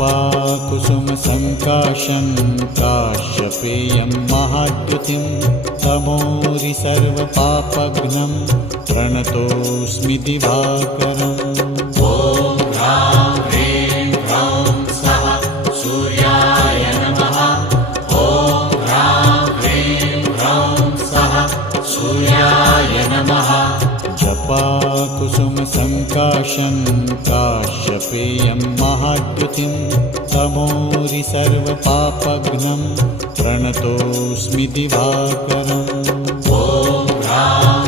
जपाकुसुमसङ्काशं काश्यपेयं महाद्युतिं तमोरि सर्वपापघ्नं प्रणतोऽस्मि दिवाकरम्। ॐ ह्रां ह्रीं ह्रौं स्वः सूर्याय नमः। ॐ ह्रां ह्रीं ह्रौं स्वः सूर्याय नमः। जपाकुसुमसङ्काशं काश्यपेयं महाद्युतिं तमोरि सर्वपापघ्नं प्रणतोऽस्मि दिवाकरम्। ॐ ह्रां